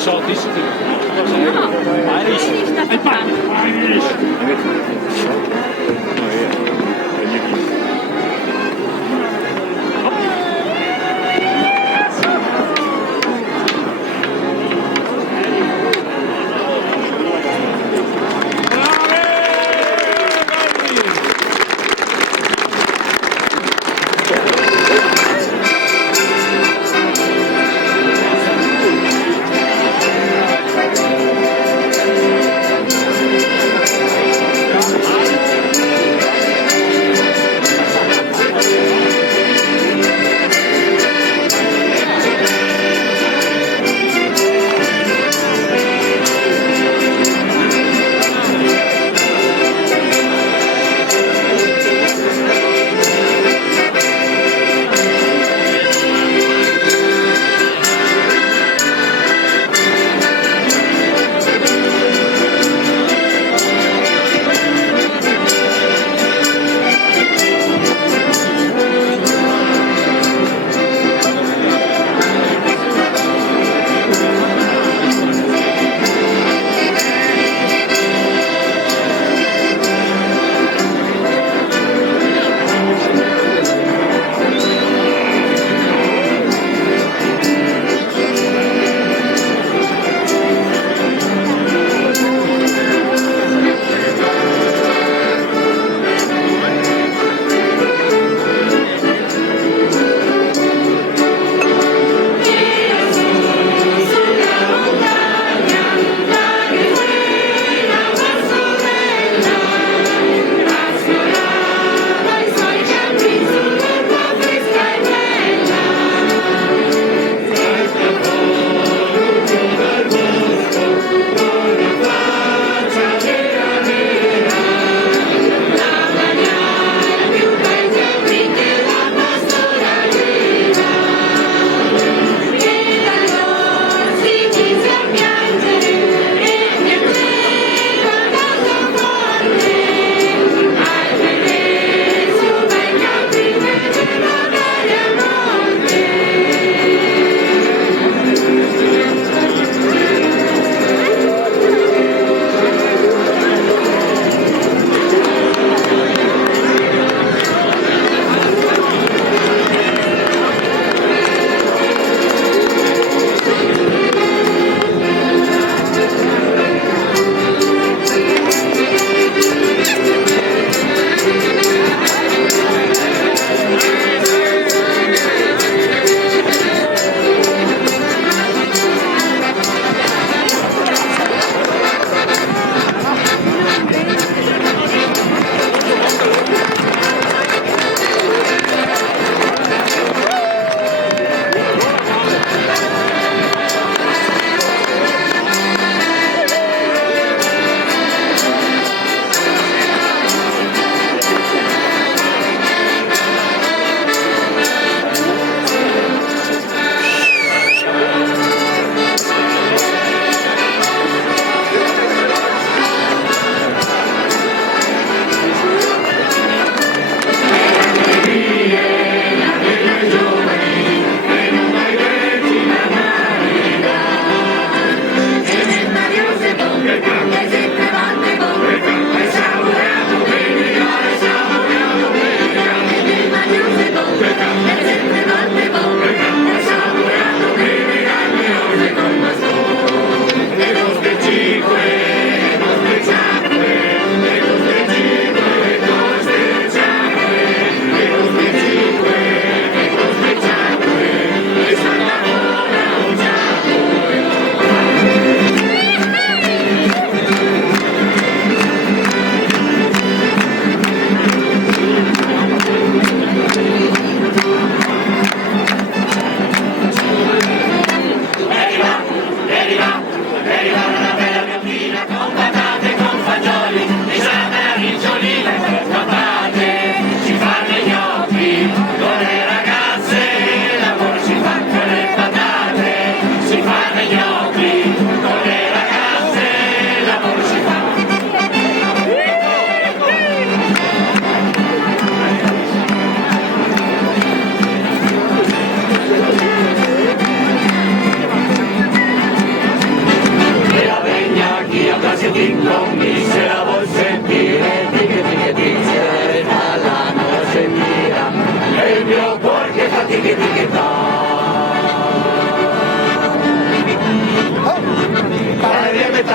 soldi is het er. Irish. Irish.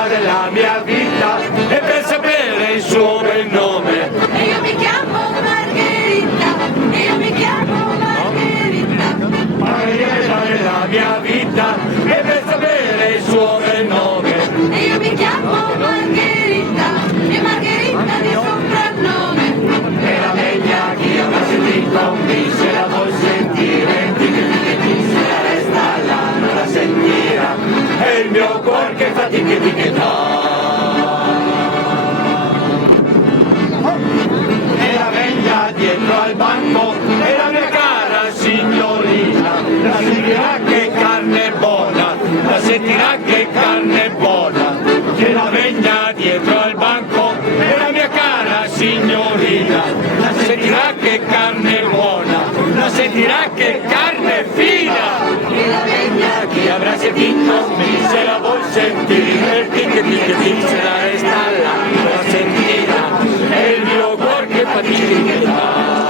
della mia vita e per sapere il suo bel nome. E io mi chiamo Margherita, e io mi chiamo Margherita. Margherita della mia vita e per sapere il suo bel nome. E io mi chiamo Margherita, e Margherita di soprannome. E la veglia chi avrà sentito mi se la vuol sentire, chi se la resta là non la sentirà. E il mio cuore che fatica e e la veglia dietro al banco e la mia cara signorina la sentirà che carne buona, la sentirà che carne buona. Che la veglia dietro al banco e la mia cara signorina la sentirà che carne buona, la sentirà che carne fina. E la veglia Chi avrà sentito mi se la vuol sentire, che se la resta là la sentirà. E il mio cuore che fatica.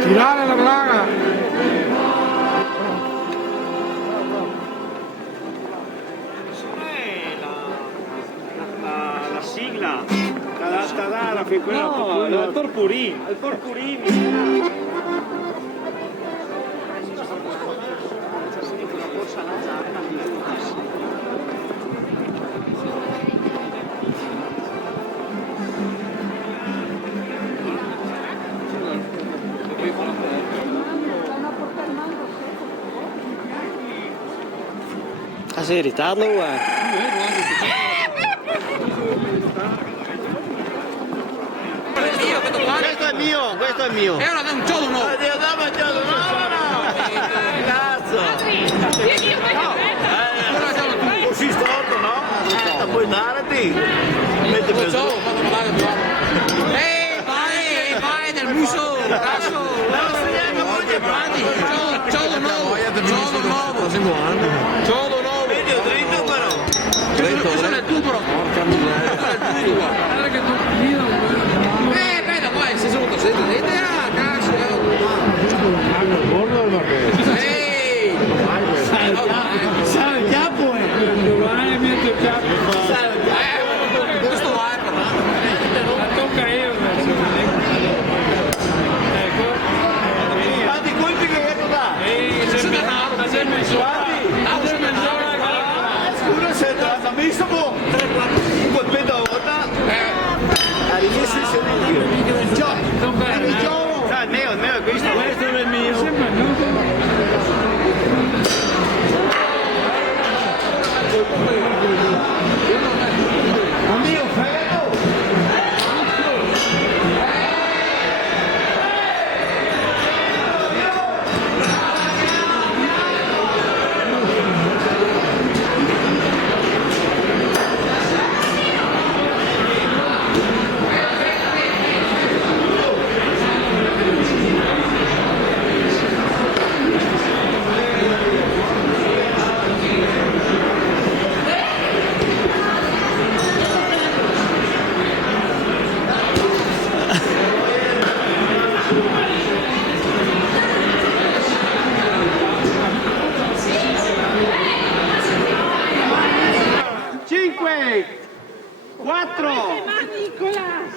Tirare la plaga! La sigla da che quella no, il Porpurin. Il Porpurin. Ah, sei in ritardo, questo è mio. E ora da un giorno no! Cazzo! Così storto, no? Puoi darti! Metti per giù! Vai del muso! Cazzo! Non si neanche moglie avanti! Ciao nuovo! Medio dritto però! Questo è il tuo però! Porca miseria! Guarda che tu...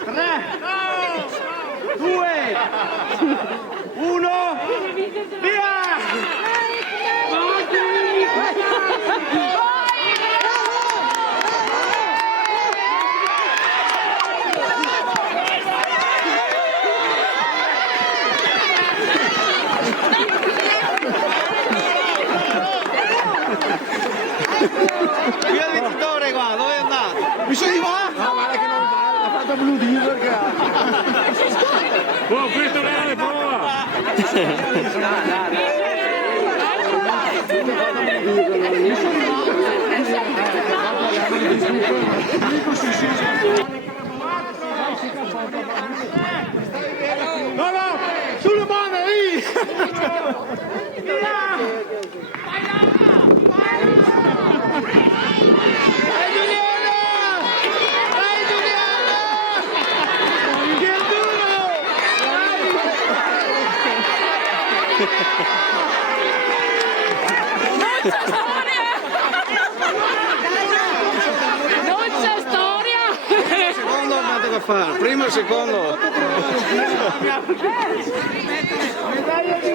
3, 2, 1, via! Qui al vincitore qua, dove è andato? Mi sono di va? No, guarda che non vale, l'ha fatta blu di perché. Oh, questo era la prova! No, no, sulle mani, lì! Dai Giuliano! Dai Giuliano! Che duro! Non c'è storia! Secondo quanto da fare? Primo e secondo. Medaglia di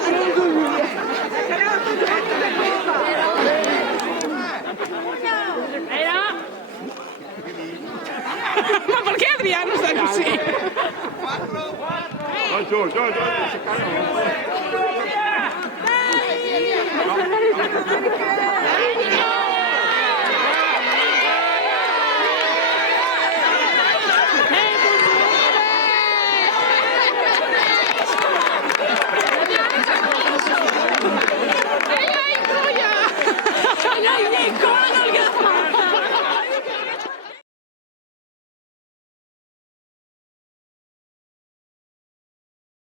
Ma perché Adriano sta così? Giù.